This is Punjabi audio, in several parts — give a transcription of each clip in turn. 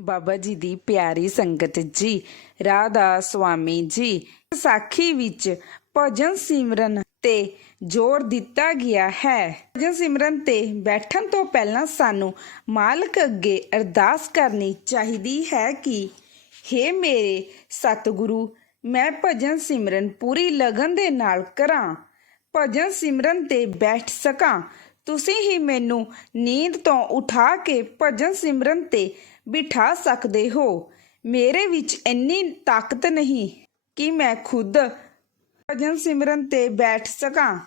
ਬਾਬਾ ਜੀ ਦੀ ਪਿਆਰੀ ਸੰਗਤ ਜੀ, ਰਾਧਾ ਸੁਆਮੀ ਜੀ ਸਾਖੀ ਵਿੱਚ ਭਜਨ ਸਿਮਰਨ ਤੇ ਜ਼ੋਰ ਦਿੱਤਾ ਗਿਆ ਹੈ। ਭਜਨ ਸਿਮਰਨ ਤੇ ਬੈਠਣ ਤੋਂ ਪਹਿਲਾਂ ਸਾਨੂੰ ਮਾਲਕ ਅੱਗੇ ਅਰਦਾਸ ਕਰਨੀ ਚਾਹੀਦੀ ਹੈ ਕਿ हे ਮੇਰੇ ਸਤਿਗੁਰੂ, ਮੈਂ ਭਜਨ ਸਿਮਰਨ ਪੂਰੀ ਲਗਨ ਦੇ ਨਾਲ ਕਰਾਂ। ਭਜਨ ਸਿਮਰਨ ਤੇ ਬੈਠ ਸਕਾਂ। ਤੁਸੀਂ ਹੀ ਮੈਨੂੰ ਨੀਂਦ ਤੋਂ ਉਠਾ ਕੇ ਭਜਨ ਸਿਮਰਨ ਤੇ ਬਿਠਾ ਸਕਦੇ ਹੋ। ਮੇਰੇ ਵਿੱਚ ਇੰਨੀ ਤਾਕਤ ਨਹੀਂ ਕਿ ਮੈਂ ਖੁਦ ਭਜਨ ਸਿਮਰਨ ਤੇ ਬੈਠ ਸਕਾਂ।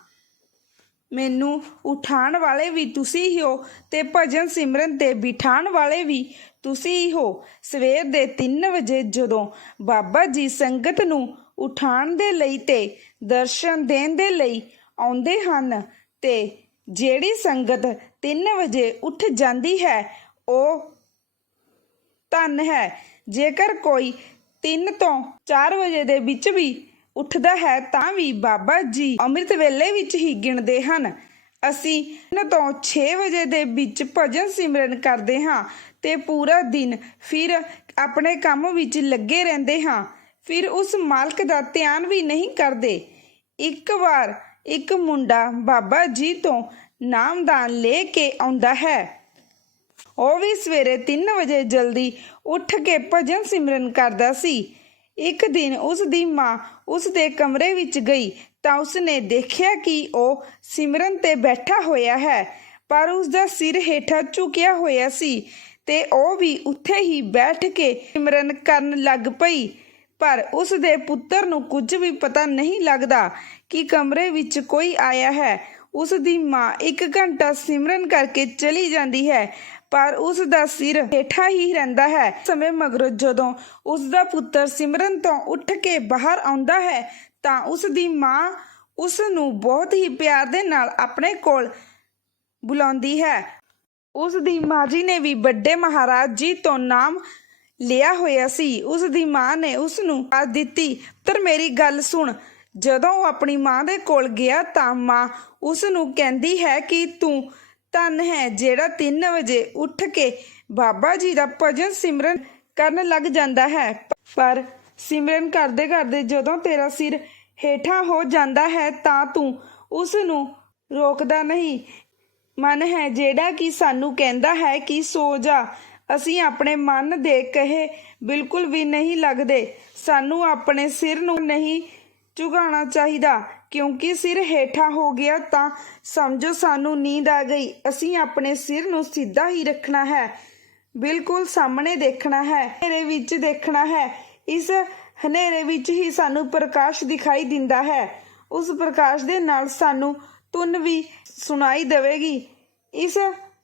ਮੈਨੂੰ ਉਠਾਉਣ ਵਾਲੇ ਵੀ ਤੁਸੀਂ ਹੀ ਹੋ ਤੇ ਭਜਨ ਸਿਮਰਨ ਤੇ ਬਿਠਾਉਣ ਵਾਲੇ ਵੀ ਤੁਸੀਂ ਹੀ ਹੋ। ਸਵੇਰ ਦੇ 3 ਵਜੇ ਜਦੋਂ ਬਾਬਾ ਜੀ ਸੰਗਤ ਨੂੰ ਉਠਾਉਣ ਦੇ ਲਈ ਤੇ ਦਰਸ਼ਨ ਦੇਣ ਦੇ ਲਈ ਆਉਂਦੇ ਹਨ ਤੇ ਜਿਹੜੀ ਸੰਗਤ 3 ਵਜੇ ਉੱਠ ਜਾਂਦੀ ਹੈ, ਉਹ ਧਨ ਹੈ। ਜੇਕਰ ਕੋਈ 3 ਤੋਂ 4 ਵਜੇ ਦੇ ਵਿੱਚ ਵੀ ਉੱਠਦਾ ਹੈ, ਤਾਂ ਵੀ ਬਾਬਾ ਜੀ ਅੰਮ੍ਰਿਤ ਵੇਲੇ ਵਿੱਚ ਹੀ ਗਿਣਦੇ ਹਨ। ਅਸੀਂ 3 ਤੋਂ 6 ਵਜੇ ਦੇ ਵਿੱਚ ਭਜਨ ਸਿਮਰਨ ਕਰਦੇ ਹਾਂ ਤੇ ਪੂਰਾ ਦਿਨ ਫਿਰ ਆਪਣੇ ਕੰਮ ਵਿੱਚ ਲੱਗੇ ਰਹਿੰਦੇ ਹਾਂ। ਫਿਰ ਉਸ ਮਾਲਕ ਦਾ ਧਿਆਨ ਵੀ ਨਹੀਂ ਕਰਦੇ। ਇੱਕ ਵਾਰ ਇੱਕ ਮੁੰਡਾ ਬਾਬਾ ਜੀ ਤੋਂ ਨਾਮਦਾਨ ਲੈ ਕੇ ਆਉਂਦਾ ਹੈ। ਉਹ ਵੀ ਸਵੇਰੇ 3 ਵਜੇ ਜਲਦੀ ਉੱਠ ਕੇ ਭਜਨ ਸਿਮਰਨ ਕਰਦਾ ਸੀ। ਇੱਕ ਦਿਨ ਉਸ ਦੀ ਮਾਂ ਉਸ ਦੇ ਕਮਰੇ ਵਿੱਚ ਗਈ ਤਾਂ ਉਸ ਨੇ ਦੇਖਿਆ ਕਿ ਉਹ ਸਿਮਰਨ ਤੇ ਬੈਠਾ ਹੋਇਆ ਹੈ, ਪਰ ਉਸ ਦਾ ਸਿਰ ਹੇਠਾਂ ਝੁਕਿਆ ਹੋਇਆ ਸੀ ਤੇ ਉਹ ਵੀ ਉੱਥੇ ਹੀ ਬੈਠ ਕੇ ਸਿਮਰਨ ਕਰਨ ਲੱਗ ਪਈ। ਪਰ ਉਸ ਦੇ ਪੁੱਤਰ ਨੂੰ ਕੁਝ ਵੀ ਪਤਾ ਨਹੀਂ ਲੱਗਦਾ ਕਿ ਕਮਰੇ ਵਿੱਚ ਕੋਈ ਆਇਆ ਹੈ। ਉਸ ਦੀ ਮਾਂ ਇੱਕ ਘੰਟਾ ਸਿਮਰਨ ਕਰਕੇ ਚਲੀ ਜਾਂਦੀ ਹੈ ਪਰ ਉਸ ਦਾ ਸਿਰ ਹੇਠਾਂ ਹੀ ਰਹਿੰਦਾ ਹੈ। ਸਮੇਂ ਮਗਰੋਂ ਜਦੋਂ ਉਸ ਦਾ ਪੁੱਤਰ ਸਿਮਰਨ ਤੋਂ ਉੱਠ ਕੇ ਬਾਹਰ ਆਉਂਦਾ ਹੈ, ਤਾਂ ਉਸ ਦੀ ਮਾਂ ਉਸ ਨੂੰ ਬਹੁਤ ਹੀ ਪਿਆਰ ਦੇ ਨਾਲ ਆਪਣੇ ਕੋਲ ਬੁਲਾਉਂਦੀ ਹੈ। ਉਸ ਦੀ ਮਾਂ ਜੀ ਨੇ ਵੀ ਵੱਡੇ ਮਹਾਰਾਜ ਜੀ ਤੋਂ ਨਾਮ ਲਿਆ ਹੋਇਆ ਸੀ। ਉਸ ਦੀ ਮਾਂ ਨੇ ਉਸ ਨੂੰ ਆ ਦਿੱਤੀ ਪਰ ਮੇਰੀ ਗੱਲ ਸੁਣ। ਜਦੋਂ ਉਹ ਆਪਣੀ ਮਾਂ ਦੇ ਕੋਲ ਗਿਆ ਤਾਂ ਮਾਂ ਉਸ ਨੂੰ ਕਹਿੰਦੀ ਹੈ ਕਿ ਤੂੰ ਧਨ ਹੈ, ਜਿਹੜਾ 3 ਵਜੇ ਉੱਠ ਕੇ ਬਾਬਾ ਜੀ ਦਾ ਭਜਨ ਸਿਮਰਨ ਕਰਨ ਲੱਗ ਜਾਂਦਾ ਹੈ। ਪਰ ਸਿਮਰਨ ਕਰਦੇ ਕਰਦੇ ਜਦੋਂ ਤੇਰਾ ਸਿਰ ਹੇਠਾਂ ਹੋ ਜਾਂਦਾ ਹੈ, ਤਾਂ ਤੂੰ ਉਸ ਨੂੰ ਰੋਕਦਾ ਨਹੀਂ। ਮਨ ਹੈ, ਜਿਹੜਾ ਕਿ ਸਾਨੂੰ ਕਹਿੰਦਾ ਹੈ ਕਿ ਸੋ ਜਾ। ਅਸੀਂ ਆਪਣੇ ਮਨ ਦੇ ਕਹੇ ਬਿਲਕੁਲ ਵੀ ਨਹੀਂ ਲੱਗਦੇ। ਸਾਨੂੰ ਆਪਣੇ ਸਿਰ ਨੂੰ ਨਹੀਂ ਝੁਕਾਉਣਾ ਚਾਹੀਦਾ। ਕਿਉਂਕਿ ਸਿਰ ਹੇਠਾਂ ਹੋ ਗਿਆ ਤਾਂ ਸਮਝੋ ਸਾਨੂੰ ਨੀਂਦ ਆ ਗਈ। ਅਸੀਂ ਆਪਣੇ ਸਿਰ ਨੂੰ ਸਿੱਧਾ ਹੀ ਰੱਖਣਾ ਹੈ। ਬਿਲਕੁਲ ਸਾਹਮਣੇ ਦੇਖਣਾ ਹੈ। ਹਨੇਰੇ ਵਿੱਚ ਦੇਖਣਾ ਹੈ। ਇਸ ਹਨੇਰੇ ਵਿੱਚ ਹੀ ਸਾਨੂੰ ਪ੍ਰਕਾਸ਼ ਦਿਖਾਈ ਦਿੰਦਾ ਹੈ। ਉਸ ਪ੍ਰਕਾਸ਼ ਦੇ ਨਾਲ ਸਾਨੂੰ ਧੁਨ ਵੀ ਸੁਣਾਈ ਦੇਵੇਗੀ। ਇਸ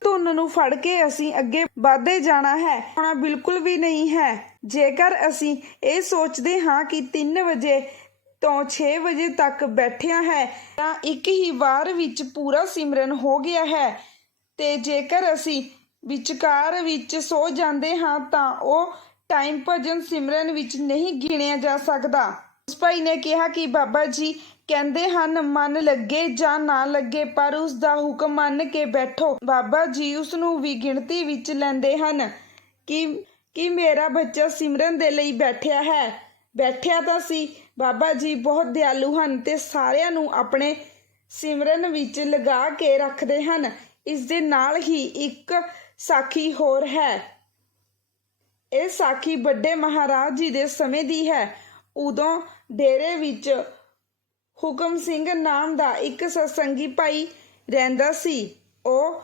ਧੁਨ ਨੂੰ ਫੜ ਕੇ ਅਸੀਂ ਅੱਗੇ ਵਧਦੇ ਜਾਣਾ ਹੈ। ਹੋਣਾ ਬਿਲਕੁਲ ਵੀ ਨਹੀਂ ਹੈ। ਜੇਕਰ ਅਸੀਂ ਇਹ ਸੋਚਦੇ ਹਾਂ ਕਿ 3 ਵਜੇ ਤੋਂ 6 ਵਜੇ ਤੱਕ ਬੈਠਿਆ ਹੈ, ਤਾਂ ਇੱਕ ਹੀ ਵਾਰ ਵਿੱਚ ਪੂਰਾ ਸਿਮਰਨ ਹੋ ਗਿਆ ਹੈ। ਤੇ ਜੇਕਰ ਅਸੀਂ ਵਿਚਕਾਰ ਵਿੱਚ ਸੋ ਜਾਂਦੇ ਹਾਂ, ਤਾਂ ਉਹ ਟਾਈਮ ਭਜਨ ਸਿਮਰਨ ਵਿੱਚ ਨਹੀਂ ਗਿਣਿਆ ਜਾ ਸਕਦਾ। ਉਸ ਭਾਈ ਨੇ ਕਿਹਾ ਕਿ ਬਾਬਾ ਜੀ ਕਹਿੰਦੇ ਹਨ, ਮਨ ਲੱਗੇ ਜਾਂ ਨਾ ਲੱਗੇ, ਪਰ ਉਸ ਦਾ ਹੁਕਮ ਮੰਨ ਕੇ ਬੈਠੋ। ਬਾਬਾ ਜੀ ਉਸ ਨੂੰ ਵੀ ਗਿਣਤੀ ਵਿੱਚ ਲੈਂਦੇ ਹਨ ਕਿ ਕਿ ਮੇਰਾ ਬੱਚਾ ਸਿਮਰਨ ਦੇ ਲਈ ਬੈਠਿਆ ਹੈ। ਬੈਠਿਆ ਤਾਂ ਸੀ। ਬਾਬਾ ਜੀ ਬਹੁਤ ਦਿਆਲੂ ਹਨ ਤੇ ਸਾਰਿਆਂ ਨੂੰ ਆਪਣੇ ਸਿਮਰਨ ਵਿੱਚ ਲਗਾ ਕੇ ਰੱਖਦੇ ਹਨ। ਇਸ ਦੇ ਨਾਲ ਹੀ ਇੱਕ ਸਾਖੀ ਹੋਰ ਹੈ। ਇਹ ਸਾਖੀ ਵੱਡੇ ਮਹਾਰਾਜ ਜੀ ਦੇ ਸਮੇਂ ਦੀ ਹੈ। ਉਦੋਂ ਡੇਰੇ ਵਿੱਚ ਹੁਕਮ ਸਿੰਘ ਨਾਮ ਦਾ ਇੱਕ ਸਤਸੰਗੀ ਭਾਈ ਰਹਿੰਦਾ ਸੀ। ਉਹ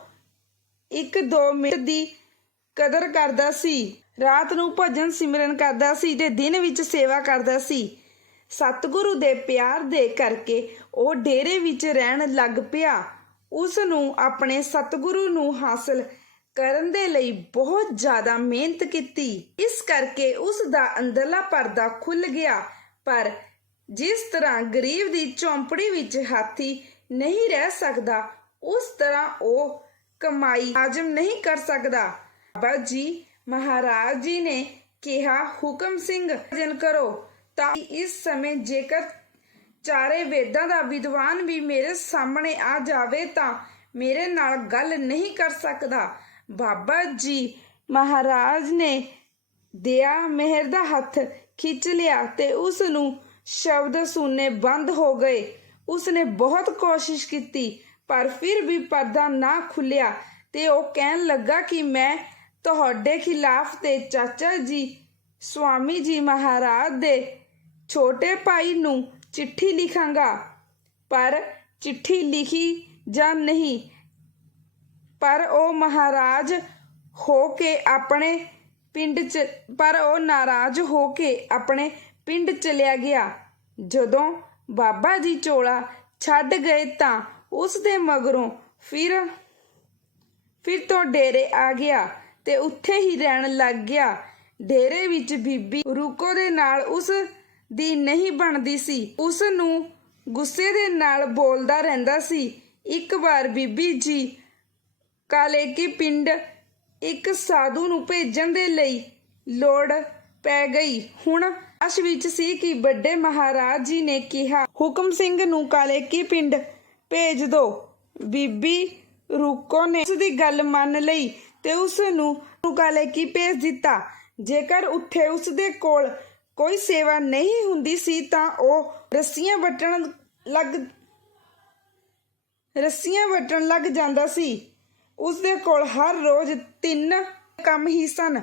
ਇੱਕ ਦੋ ਮਿੰਟ ਦੀ ਕਦਰ ਕਰਦਾ ਸੀ। ਰਾਤ ਨੂੰ ਭਜਨ ਸਿਮਰਨ ਕਰਦਾ ਸੀ ਤੇ ਦਿਨ ਵਿੱਚ ਸੇਵਾ ਕਰਦਾ ਸੀ। ਸਤਿਗੁਰੂ ਦੇ ਪਿਆਰ ਦੇ ਕਰਕੇ ਉਹ ਡੇਰੇ ਵਿੱਚ ਰਹਿਣ ਲੱਗ ਪਿਆ। ਉਸ ਨੂੰ ਆਪਣੇ ਸਤਿਗੁਰੂ ਨੂੰ ਹਾਸਲ ਕਰਨ ਦੇ ਲਈ ਬਹੁਤ ਜ਼ਿਆਦਾ ਮਿਹਨਤ ਕੀਤੀ। ਇਸ ਕਰਕੇ ਉਸ ਦਾ ਅੰਦਰਲਾ ਪਰਦਾ ਖੁੱਲ ਗਿਆ, ਪਰ ਜਿਸ ਤਰ੍ਹਾਂ ਗਰੀਬ ਦੀ ਚੌਂਪੜੀ ਵਿੱਚ ਹਾਥੀ ਨਹੀਂ ਰਹਿ ਸਕਦਾ, ਉਸ ਤਰ੍ਹਾਂ ਉਹ ਕਮਾਈ ਹਾਜਮ ਨਹੀਂ ਕਰ ਸਕਦਾ। ਬਾਬਾ ਜੀ ਮਹਾਰਾਜ ਜੀ ਨੇ ਕਿਹਾ, ਹੁਕਮ ਸਿੰਘ ਭਜਨ ਕਰੋ। ਤਾਂ ਇਸ ਸਮੇਂ ਜੇਕਰ ਚਾਰੇ ਵੇਦਾਂ ਦਾ ਵਿਦਵਾਨ ਵੀ ਮੇਰੇ ਸਾਹਮਣੇ ਆ ਜਾਵੇ ਤਾਂ ਮੇਰੇ ਨਾਲ ਗੱਲ ਨਹੀਂ ਕਰ ਸਕਦਾ। ਬਾਬਾ ਜੀ ਮਹਾਰਾਜ ਨੇ ਦਿਆ ਮਿਹਰ ਦਾ ਹੱਥ ਖਿੱਚ ਲਿਆ ਤੇ ਉਸ ਨੂੰ ਸ਼ਬਦ ਸੁਣਨੇ ਬੰਦ ਹੋ ਗਏ। ਉਸਨੇ ਬਹੁਤ ਕੋਸ਼ਿਸ਼ ਕੀਤੀ, ਪਰ ਫਿਰ ਵੀ ਪਰਦਾ ਨਾ ਖੁੱਲਿਆ ਤੇ ਉਹ ਕਹਿਣ ਲੱਗਾ ਕਿ ਮੈਂ ਤੁਹਾਡੇ ਖਿਲਾਫ ਤੇ ਚਾਚਾ ਜੀ, ਸਵਾਮੀ ਜੀ ਮਹਾਰਾਜ ਦੇ ਛੋਟੇ ਭਾਈ ਨੂੰ ਚਿੱਠੀ ਲਿਖਾਂਗਾ। ਪਰ ਚਿੱਠੀ ਲਿਖੀ ਜਾਂ ਨਹੀਂ, ਪਰ ਉਹ ਮਹਾਰਾਜ ਹੋ ਕੇ ਆਪਣੇ ਪਿੰਡ ਚ, ਪਰ ਉਹ ਨਾਰਾਜ਼ ਹੋ ਕੇ ਆਪਣੇ ਪਿੰਡ ਚਲਿਆ ਗਿਆ। ਜਦੋਂ ਬਾਬਾ ਜੀ ਚੋਲਾ ਛੱਡ ਗਏ ਤਾਂ ਉਸ ਦੇ ਮਗਰੋਂ ਫਿਰ ਫਿਰ ਤੋਂ ਡੇਰੇ ਆ ਗਿਆ। ਤੇ ਉੱਥੇ ਹੀ ਰਹਿਣ ਲੱਗ ਗਿਆ। ਡੇਰੇ ਵਿੱਚ ਬੀਬੀ ਰੂਕੋ ਦੇ ਨਾਲ ਉਸ ਦੀ ਨਹੀਂ ਬਣਦੀ ਸੀ। ਉਸ ਨੂੰ ਗੁੱਸੇ ਦੇ ਨਾਲ ਬੋਲਦਾ ਰਹਿੰਦਾ ਸੀ। ਇੱਕ ਵਾਰ ਬੀਬੀ ਜੀ ਕਾਲੇ ਕੀ ਪਿੰਡ ਇੱਕ ਸਾਧੂ ਨੂੰ ਭੇਜਣ ਦੇ ਲਈ ਲੋੜ ਪੈ ਗਈ। ਹੁਣ ਆਸ ਵਿੱਚ ਸੀ ਕਿ ਵੱਡੇ ਮਹਾਰਾਜ ਜੀ ਨੇ ਕਿਹਾ, ਹੁਕਮ ਸਿੰਘ ਨੂੰ ਕਾਲੇ ਕੀ ਪਿੰਡ ਭੇਜ ਦੋ। ਬੀਬੀ ਰੂਕੋ ਨੇ ਉਸ ਦੀ ਗੱਲ ਮੰਨ ਲਈ। ਤੇ ਉਸ ਨੂੰ ਕਾਲੇ ਕੀ ਭੇਜ ਦਿੱਤਾ? ਜੇਕਰ ਉੱਥੇ ਉਸ ਦੇ ਕੋਲ ਕੋਈ ਸੇਵਾ ਨਹੀਂ ਹੁੰਦੀ ਸੀ ਤਾਂ ਉਹ ਰੱਸੀਆਂ ਵੱਟਣ ਲੱਗ, ਰੱਸੀਆਂ ਵੱਟਣ ਲੱਗ ਜਾਂਦਾ ਸੀ। ਉਸ ਦੇ ਕੋਲ ਹਰ ਰੋਜ਼ ਤਿੰਨ ਕੰਮ ਹੀ ਸਨ।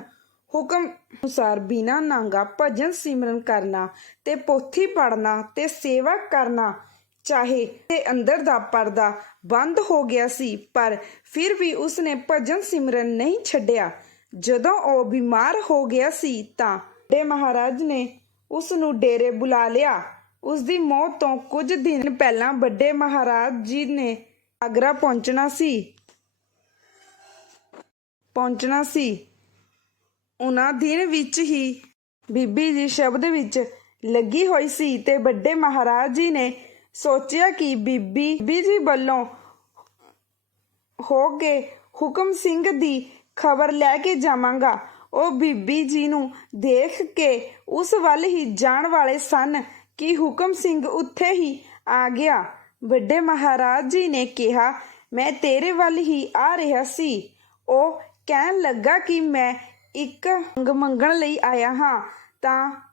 ਹੁਕਮ ਅਨੁਸਾਰ ਬਿਨਾ ਨਾਂਗਾ ਭਜਨ ਸਿਮਰਨ ਕਰਨਾ ਤੇ ਪੋਥੀ ਪੜਨਾ ਤੇ ਸੇਵਾ ਕਰਨਾ ਚਾਹੇ ਤੇ ਅੰਦਰ ਦਾ ਪਰਦਾ ਬੰਦ ਹੋ ਗਿਆ ਸੀ, ਪਰ ਫਿਰ ਵੀ ਉਸਨੇ ਭਜਨ ਸਿਮਰਨ ਨਹੀਂ ਛੱਡਿਆ। ਜਦੋਂ ਉਹ ਬਿਮਾਰ ਹੋ ਗਿਆ ਸੀ ਤਾਂ ਦੇ ਮਹਾਰਾਜ ਨੇ ਉਸ ਨੂੰ ਡੇਰੇ ਬੁਲਾ ਲਿਆ। ਉਸ ਦੀ ਮੌਤ ਤੋਂ ਕੁਝ ਦਿਨ ਪਹਿਲਾਂ ਵੱਡੇ ਮਹਾਰਾਜ ਜੀ ਨੇ ਆਗਰਾ ਪਹੁੰਚਣਾ ਸੀ। ਪਹੁੰਚਣਾ ਸੀ। ਉਹਨਾਂ ਦਿਨ ਵਿੱਚ ਹੀ ਬੀਬੀ ਜੀ ਸ਼ਬਦ ਵਿੱਚ ਲੱਗੀ ਹੋਈ ਸੀ ਤੇ ਵੱਡੇ ਮਹਾਰਾਜ ਜੀ ਨੇ ਸੋਚਿਆ ਕਿ ਬੀਬੀ ਬੀਬੀ ਜੀ ਵੱਲੋਂ ਹੋ ਕੇ ਹੁਕਮ ਸਿੰਘ ਦੀ ਖਬਰ ਲੈ ਕੇ ਜਾਵਾਂਗਾ। ਉਹ ਬੀਬੀ ਜੀ ਨੂੰ ਦੇਖ ਕੇ ਉਸ ਵੱਲ ਹੀ ਜਾਣ ਵਾਲੇ ਸਨ ਕਿ ਹੁਕਮ ਸਿੰਘ ਉੱਥੇ ਹੀ ਆ ਗਿਆ। ਵੱਡੇ ਮਹਾਰਾਜ ਜੀ ਨੇ ਕਿਹਾ, ਮੈਂ ਤੇਰੇ ਵੱਲ ਹੀ ਆ ਰਿਹਾ ਸੀ। ਉਹ ਕਹਿਣ ਲੱਗਾ ਕਿ ਮੈਂ ਇੱਕ ਅੰਗ ਮੰਗਣ ਲਈ ਆਇਆ ਹਾਂ। ਤਾਂ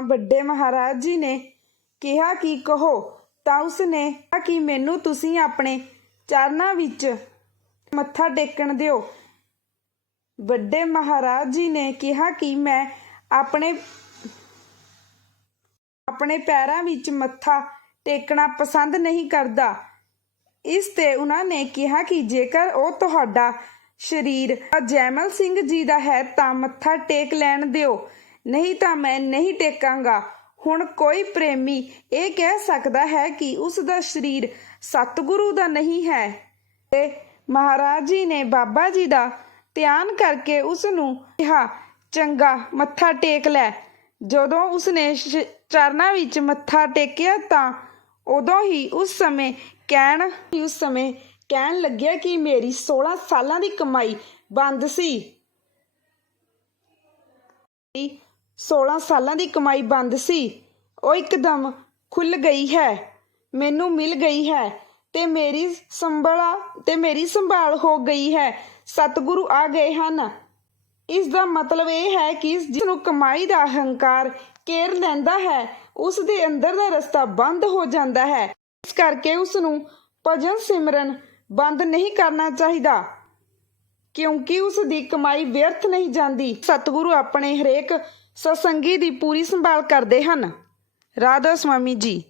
ਵੱਡੇ ਮਹਾਰਾਜ ਜੀ ਨੇ ਕਿਹਾ ਕਿ ਕਹੋ ਤਾਂ ਉਸਨੇ। ਕਿਹਾ ਕਿ ਮੈਨੂੰ ਤੁਸੀਂ ਆਪਣੇ ਚਰਨਾਂ ਵਿੱਚ ਮੱਥਾ ਟੇਕਣ ਦਿਓ। ਵੱਡੇ ਮਹਾਰਾਜ ਜੀ ਨੇ ਕਿਹਾ ਕਿ ਮੈਂ ਆਪਣੇ ਆਪਣੇ ਪੈਰਾਂ ਵਿੱਚ ਮੱਥਾ ਟੇਕਣਾ ਪਸੰਦ ਨਹੀਂ ਕਰਦਾ। ਇਸ ਤੇ ਉਹਨਾਂ ਨੇ ਕਿਹਾ ਕਿ ਜੇਕਰ ਉਹ ਤੁਹਾਡਾ ਸ਼ਰੀਰ ਜੈਮਲ ਸਿੰਘ ਜੀ ਦਾ ਹੈ ਤਾਂ ਮੱਥਾ ਟੇਕ ਲੈਣ ਦਿਓ। ਨਹੀਂ ਤਾਂ ਮੈਂ ਨਹੀਂ ਟੇਕਾਂਗਾ। ਹੁਣ ਕੋਈ ਪ੍ਰੇਮੀ ਇਹ ਕਹਿ ਸਕਦਾ ਹੈ ਕਿ ਉਸ ਦਾ ਸ਼ਰੀਰ ਸਤਿਗੁਰੂ ਦਾ ਨਹੀਂ ਹੈ। ਤੇ ਮਹਾਰਾਜ ਜੀ ਨੇ ਬਾਬਾ ਜੀ ਦਾ ਧਿਆਨ ਕਰਕੇ ਉਸ ਨੂੰ ਕਿਹਾ, ਚੰਗਾ, ਮੱਥਾ ਟੇਕ ਲੈ। ਜਦੋਂ ਉਸਨੇ ਸ਼- ਚਰਨਾਂ ਵਿੱਚ ਮੱਥਾ ਟੇਕਿਆ ਤਾਂ ਉਦੋਂ ਹੀ ਉਸ ਸਮੇਂ ਕਹਿਣ, ਉਸ ਸਮੇਂ ਕਹਿਣ ਲੱਗਿਆ ਕਿ ਮੇਰੀ 16 ਸਾਲਾਂ ਦੀ ਕਮਾਈ ਬੰਦ ਸੀ। 16 ਸਾਲਾਂ ਦੀ ਕਮਾਈ ਬੰਦ ਸੀ। ਉਹ ਇੱਕਦਮ ਖੁੱਲ ਗਈ ਹੈ। ਮੈਨੂੰ ਮਿਲ ਗਈ ਹੈ ਤੇ ਮੇਰੀ ਸੰਭਲਾ, ਤੇ ਮੇਰੀ ਸੰਭਾਲ ਹੋ ਗਈ ਹੈ। ਸਤਿਗੁਰੂ ਆ ਗਏ ਹਨ। ਇਸ ਦਾ ਮਤਲਬ ਇਹ ਹੈ ਕਿ ਜਿਸ ਨੂੰ ਕਮਾਈ ਦਾ ਹੰਕਾਰ ਕੇਰ ਲੈਂਦਾ ਹੈ, ਉਸ ਦੇ ਅੰਦਰ ਦਾ ਰਸਤਾ ਬੰਦ ਹੋ ਜਾਂਦਾ ਹੈ। ਇਸ ਕਰਕੇ ਉਸ ਨੂੰ ਭਜਨ ਸਿਮਰਨ ਬੰਦ ਨਹੀਂ ਕਰਨਾ ਚਾਹੀਦਾ, ਕਿਉਂਕਿ ਉਸ ਦੀ ਕਮਾਈ ਵਿਅਰਥ ਨਹੀਂ ਜਾਂਦੀ। ਸਤਿਗੁਰੂ ਆਪਣੇ ਹਰੇਕ ਸਤਸੰਗੀ ਦੀ ਪੂਰੀ ਸੰਭਾਲ ਕਰਦੇ ਹਨ। ਰਾਧਾ ਸੁਆਮੀ ਜੀ